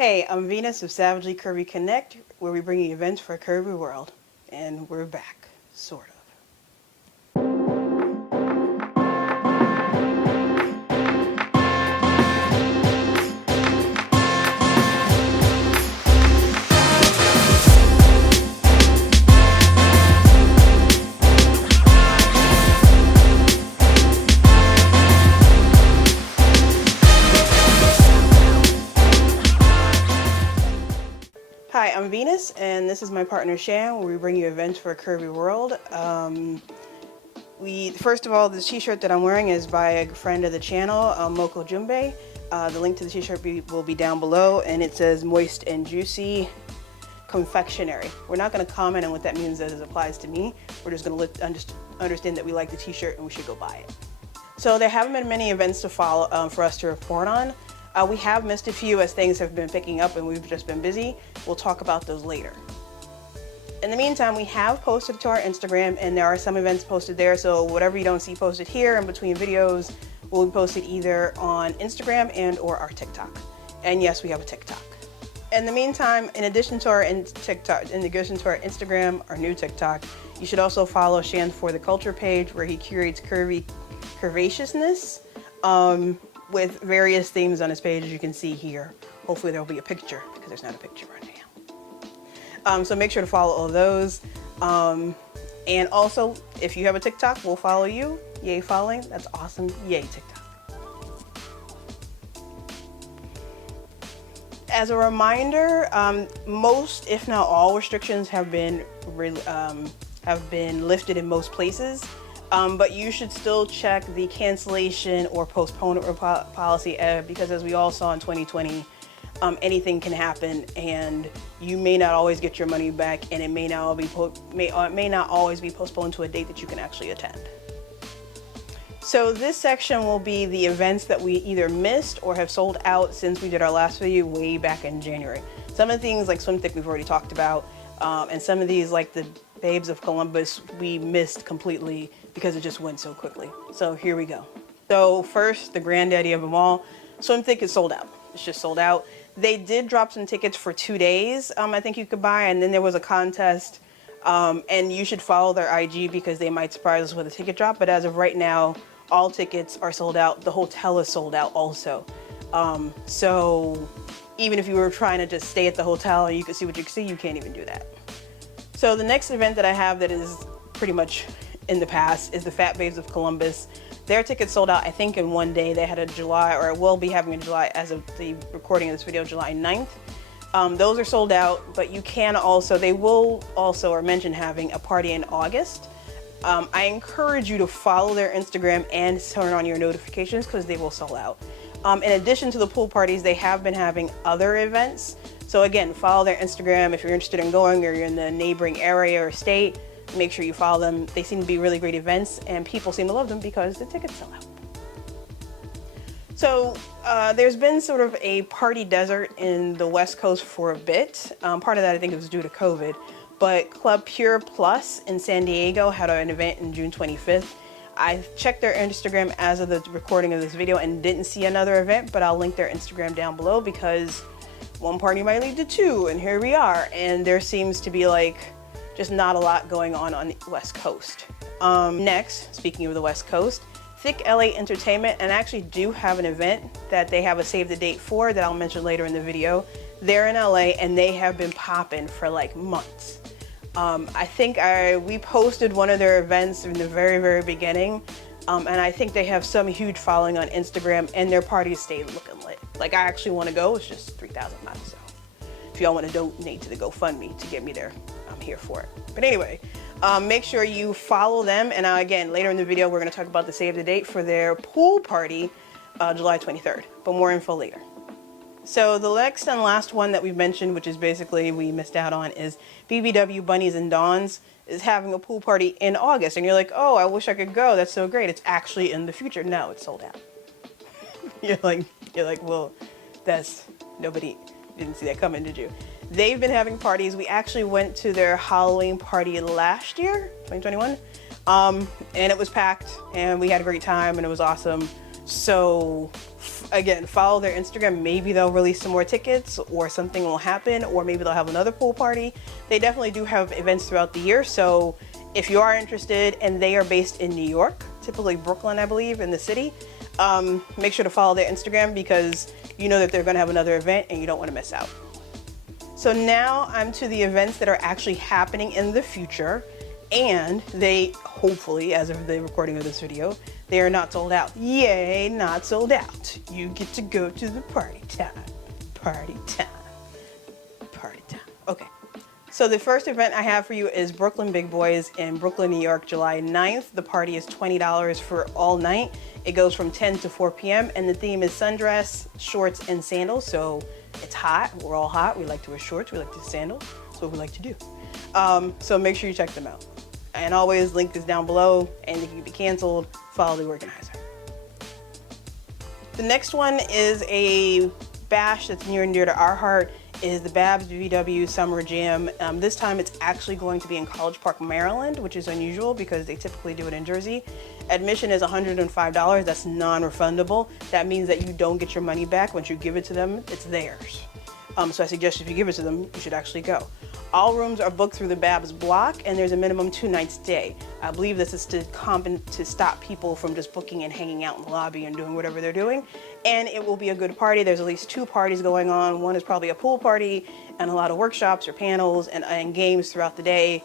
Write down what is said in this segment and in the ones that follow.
Hey, I'm Venus of Savagely Curvy Connect, where we bring you events for a curvy world. And we're back, sort of. Hi, I'm Venus, and this is my partner Shan, where we bring you events for a curvy world. First of all, this t-shirt that I'm wearing is by a friend of the channel, MokoJumbie. The link to the t-shirt will be down below, and it says Moist and Juicy Confectionery. We're not going to comment on what that means as it applies to me. We're just going to understand that we like the t-shirt and we should go buy it. So there haven't been many events to follow for us to report on. We have missed a few as things have been picking up and we've just been busy. We'll talk about those later. In the meantime, we have posted to our Instagram and there are some events posted there, so whatever you don't see posted here in between videos will be posted either on Instagram and or our TikTok. And yes, we have a TikTok. In the meantime, in addition to our Instagram, our new TikTok, you should also follow Shan Phorthekulture page where he curates curvaceousness with various themes on his page, as you can see here. Hopefully there'll be a picture because there's not a picture right now. So make sure to follow all those. And also, if you have a TikTok, we'll follow you. Yay following, that's awesome. Yay TikTok. As a reminder, most, if not all, restrictions have been lifted in most places. But you should still check the cancellation or postponement policy because as we all saw in 2020, anything can happen and you may not always get your money back, and it may not always be postponed to a date that you can actually attend. So this section will be the events that we either missed or have sold out since we did our last video way back in January. Some of the things like Swim Thick we've already talked about, and some of these like the Babes of Columbus we missed completely because it just went so quickly. So here we go. So first, the granddaddy of them all, Swim Thick is sold out. It's just sold out. They did drop some tickets for 2 days, I think you could buy, and then there was a contest, and you should follow their IG because they might surprise us with a ticket drop, but as of right now, all tickets are sold out. The hotel is sold out also. So even if you were trying to just stay at the hotel and you could see what you could see, you can't even do that. So the next event that I have that is pretty much in the past is the Fat Babes of Columbus. Their tickets sold out, I think, in 1 day. They had a July, or will be having a July, as of the recording of this video, July 9th. Those are sold out, but you can also, they will also, or mention having a party in August. I encourage you to follow their Instagram and turn on your notifications because they will sell out. In addition to the pool parties, they have been having other events. So again, follow their Instagram if you're interested in going or you're in the neighboring area or state. Make sure you follow them. They seem to be really great events and people seem to love them because the tickets sell out. So there's been sort of a party desert in the West Coast for a bit. Part of that I think was due to COVID, but Club Pure Plus in San Diego had an event in June 25th. I checked their Instagram as of the recording of this video and didn't see another event, but I'll link their Instagram down below because one party might lead to two, and here we are. And there seems to be like just not a lot going on the West Coast. Next, speaking of the West Coast, Thick LA Entertainment, and I actually do have an event that they have a save the date for that I'll mention later in the video. They're in LA and they have been popping for like months. I think we posted one of their events in the very beginning, and I think they have some huge following on Instagram and their parties stay looking lit. Like I actually want to go, it's just 3,000 miles, so if y'all want to donate to the GoFundMe to get me there, I'm here for it. But anyway, make sure you follow them, and again, later in the video we're going to talk about the save the date for their pool party, July 23rd, but more info later. So the next and last one that we've mentioned, which is basically we missed out on, is Babsbbw Bunnies and Dawns is having a pool party in August, and you're like, oh, I wish I could go, that's so great. It's actually in the future. No, it's sold out. You're like, well, nobody didn't see that coming, did you? They've been having parties. We actually went to their Halloween party last year, 2021, and it was packed, and we had a great time, and it was awesome. So again, follow their Instagram. Maybe they'll release some more tickets or something will happen, or maybe they'll have another pool party. They definitely do have events throughout the year. So if you are interested, and they are based in New York, typically Brooklyn, I believe, in the city, make sure to follow their Instagram because you know that they're going to have another event and you don't want to miss out. So now I'm to the events that are actually happening in the future, and they hopefully, as of the recording of this video, they are not sold out. Yay, not sold out. You get to go to the party time. Party time. Party time. Okay. So the first event I have for you is Brooklyn Big Boys in Brooklyn, New York, July 9th. The party is $20 for all night. It goes from 10 to 4 p.m. and the theme is sundress, shorts, and sandals. So it's hot. We're all hot. We like to wear shorts. We like to wear sandals. That's what we like to do. So make sure you check them out. And always, link is down below, and if you be canceled, follow the organizer. The next one is a bash that's near and dear to our heart, is the Babsbbw Summer Jam. This time it's actually going to be in College Park, Maryland, which is unusual because they typically do it in Jersey. Admission is $105. That's non-refundable. That means that you don't get your money back. Once you give it to them, it's theirs. So I suggest if you give it to them, you should actually go. All rooms are booked through the Babs block, and there's a minimum 2 nights stay. I believe this is to stop people from just booking and hanging out in the lobby and doing whatever they're doing. And it will be a good party. There's at least 2 parties going on. One is probably a pool party and a lot of workshops or panels and games throughout the day.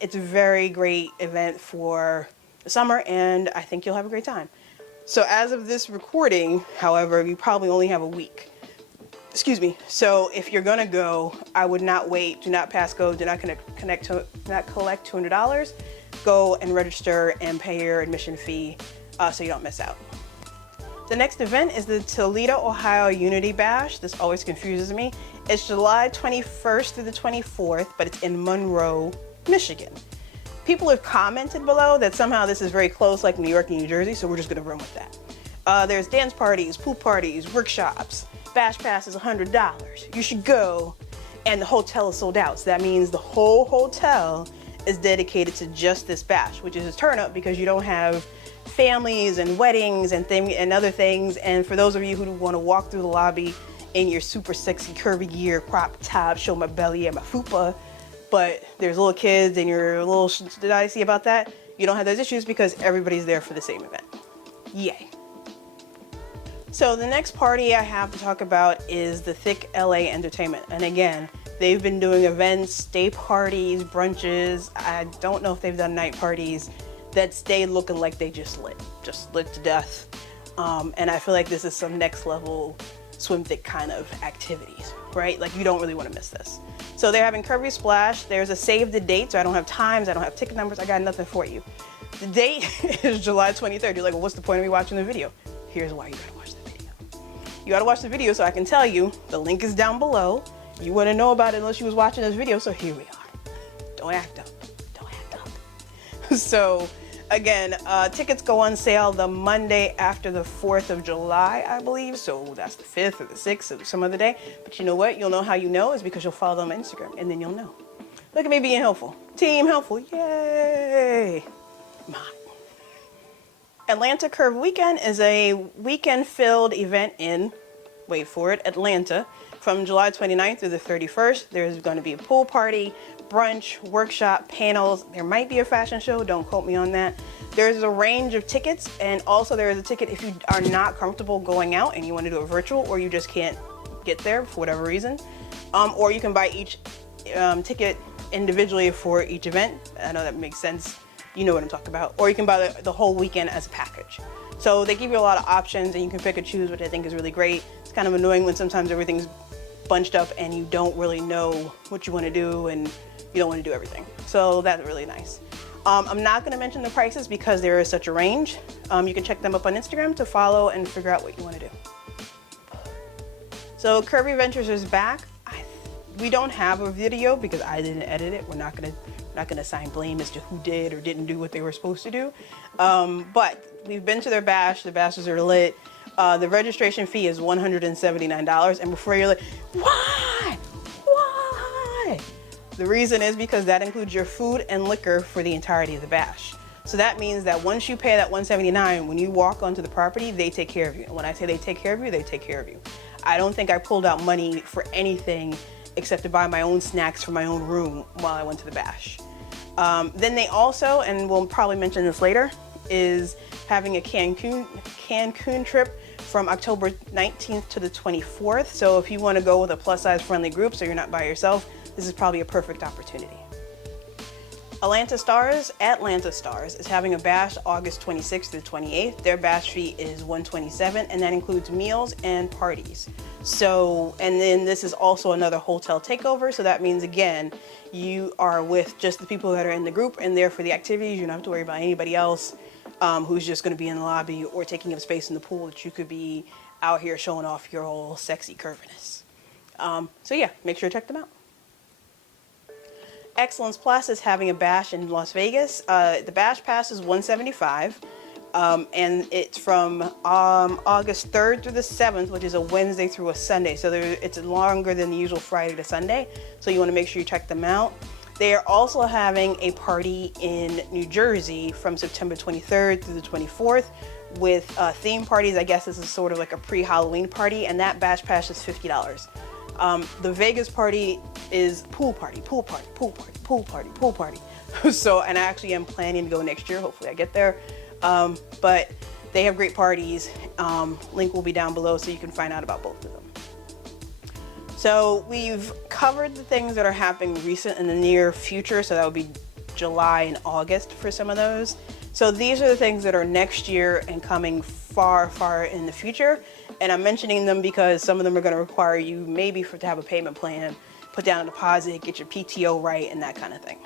It's a very great event for the summer, and I think you'll have a great time. So as of this recording, however, you probably only have a week. Excuse me. So if you're gonna go, I would not wait. Do not pass go. Do not collect $200. Go and register and pay your admission fee so you don't miss out. The next event is the Toledo, Ohio Unity Bash. This always confuses me. It's July 21st through the 24th, but it's in Monroe, Michigan. People have commented below that somehow this is very close, like New York and New Jersey, so we're just gonna run with that. There's dance parties, pool parties, workshops. Bash pass is $100. You should go, and the hotel is sold out. So that means the whole hotel is dedicated to just this bash, which is a turn up because you don't have families and weddings and other things. And for those of you who want to walk through the lobby in your super sexy curvy gear, crop top, show my belly and my fupa, but there's little kids and you're a little did I see about that? You don't have those issues because everybody's there for the same event. Yay. So the next party I have to talk about is the Thick LA Entertainment. And again, they've been doing events, day parties, brunches. I don't know if they've done night parties that stay looking like they just lit to death. And I feel like this is some next level swim thick kind of activities, right? Like you don't really want to miss this. So they're having Curvy Splash. There's a save the date, so I don't have times, I don't have ticket numbers, I got nothing for you. The date is July 23rd. You're like, well, what's the point of me watching the video? Here's why you gotta watch the video. You gotta watch the video so I can tell you. The link is down below. You wouldn't know about it unless you was watching this video, so here we are. Don't act up. Don't act up. So again, tickets go on sale the Monday after the 4th of July, I believe. So that's the 5th or the 6th of some other day. But you know what? You'll know how you know is because you'll follow them on Instagram and then you'll know. Look at me being helpful. Team helpful. Yay. Mine. Atlanta Curve Weekend is a weekend-filled event in, wait for it, Atlanta. From July 29th through the 31st, there's going to be a pool party, brunch, workshop, panels. There might be a fashion show. Don't quote me on that. There's a range of tickets, and also there is a ticket if you are not comfortable going out and you want to do it virtual, or you just can't get there for whatever reason. Or you can buy each ticket individually for each event. I know that makes sense. You know what I'm talking about. Or you can buy the whole weekend as a package. So they give you a lot of options and you can pick and choose, which I think is really great. It's kind of annoying when sometimes everything's bunched up and you don't really know what you want to do and you don't want to do everything. So that's really nice. I'm not going to mention the prices because there is such a range. You can check them up on Instagram to follow and figure out what you want to do. So Curvy Ventures is back. We don't have a video because I didn't edit it. We're not gonna assign blame as to who did or didn't do what they were supposed to do. But we've been to their bash. The bashes are lit. The registration fee is $179. And before you're like, why? Why? The reason is because that includes your food and liquor for the entirety of the bash. So that means that once you pay that $179, when you walk onto the property, they take care of you. And when I say they take care of you, they take care of you. I don't think I pulled out money for anything except to buy my own snacks for my own room while I went to the bash. Then they also, and we'll probably mention this later, is having a Cancun trip from October 19th to the 24th. So if you want to go with a plus size friendly group so you're not by yourself, this is probably a perfect opportunity. Atlanta Starz is having a bash August 26th through 28th. Their bash fee is $127, and that includes meals and parties. So, and then this is also another hotel takeover. So that means, again, you are with just the people that are in the group and there for the activities. You don't have to worry about anybody else who's just going to be in the lobby or taking up space in the pool, that you could be out here showing off your whole sexy curviness. So yeah, make sure to check them out. Xlence Plus is having a bash in Las Vegas. The bash pass is $175, and it's from August 3rd through the 7th, which is a Wednesday through a Sunday. So it's longer than the usual Friday to Sunday, so you want to make sure you check them out. They are also having a party in New Jersey from September 23rd through the 24th with theme parties. I guess this is sort of like a pre-Halloween party, and that bash pass is $50. The Vegas party is pool party. So, and I actually am planning to go next year. Hopefully I get there. But they have great parties. Link will be down below so you can find out about both of them. So we've covered the things that are happening recent in the near future. So that would be July and August for some of those. So these are the things that are next year and coming far, far in the future. And I'm mentioning them because some of them are going to require you maybe to have a payment plan, put down a deposit, get your PTO right, and that kind of thing.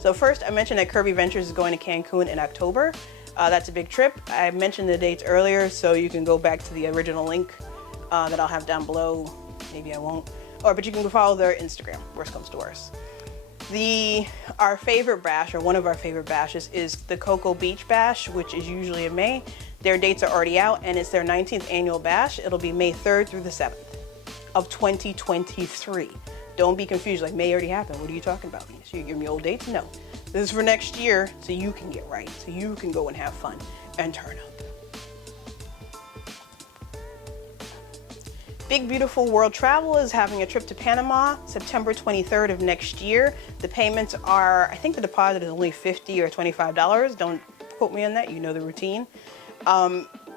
So first, I mentioned that Curvy Ventures is going to Cancun in October. That's a big trip. I mentioned the dates earlier, so you can go back to the original link that I'll have down below. Maybe I won't. But you can go follow their Instagram, worst comes to worst. Our favorite bash, or one of our favorite bashes, is the Cocoa Beach Bash, which is usually in May. Their dates are already out, and it's their 19th annual bash. It'll be May 3rd through the 7th of 2023. Don't be confused, like May already happened. What are you talking about? So you give me old dates? No. This is for next year, so you can get right, so you can go and have fun and turn up. Big Beautiful World Travel is having a trip to Panama September 23rd of next year. The payments are, I think the deposit is only $50 or $25. Don't quote me on that, you know the routine.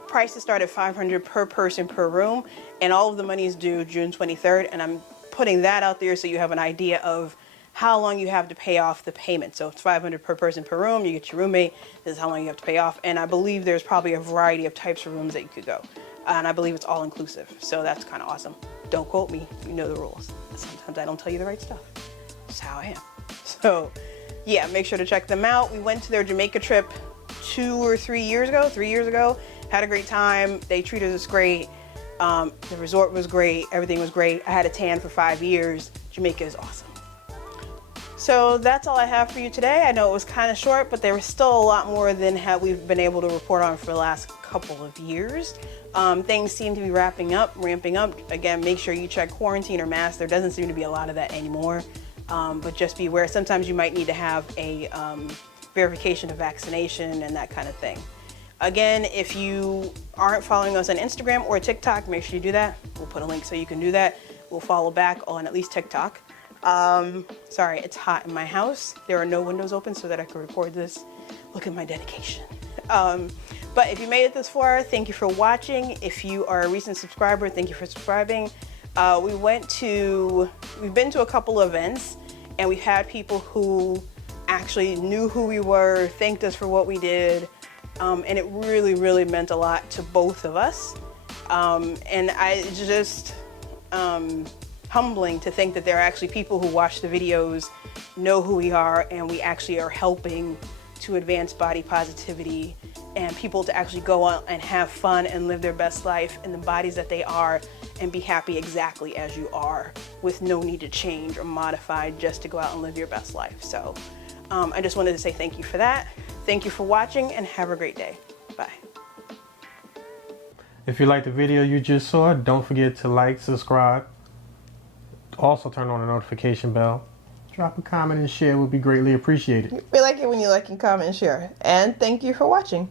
Prices start at $500 per person per room, and all of the money is due June 23rd, and I'm putting that out there so you have an idea of how long you have to pay off the payment. So it's $500 per person per room, you get your roommate, this is how long you have to pay off, and I believe there's probably a variety of types of rooms that you could go. And I believe it's all inclusive, so that's kind of awesome. Don't quote me, you know the rules. Sometimes I don't tell you the right stuff. That's how I am. So yeah, make sure to check them out. We went to their Jamaica trip 2 or 3 years ago, had a great time. They treated us great. The resort was great, everything was great. I had a tan for 5 years. Jamaica is awesome. So that's all I have for you today. I know it was kind of short, but there was still a lot more than we've been able to report on for the last couple of years. Things seem to be ramping up. Again, make sure you check quarantine or mask. There doesn't seem to be a lot of that anymore, but just be aware. Sometimes you might need to have a verification of vaccination and that kind of thing. Again, if you aren't following us on Instagram or TikTok, make sure you do that. We'll put a link so you can do that. We'll follow back on at least TikTok. Sorry, it's hot in my house. There are no windows open so that I can record this. Look at my dedication. But if you made it this far, thank you for watching. If you are a recent subscriber, thank you for subscribing. We've been to a couple of events, and we've had people who actually knew who we were, thanked us for what we did, and it really, really meant a lot to both of us. And it's just humbling to think that there are actually people who watch the videos, know who we are, and we actually are helping to advance body positivity and people to actually go out and have fun and live their best life in the bodies that they are and be happy exactly as you are, with no need to change or modify, just to go out and live your best life. So I just wanted to say thank you for that. Thank you for watching, and have a great day. Bye. If you liked the video you just saw, don't forget to like, subscribe. Also turn on the notification bell. drop a comment and share would be greatly appreciated. We like it when you like and comment and share. And thank you for watching.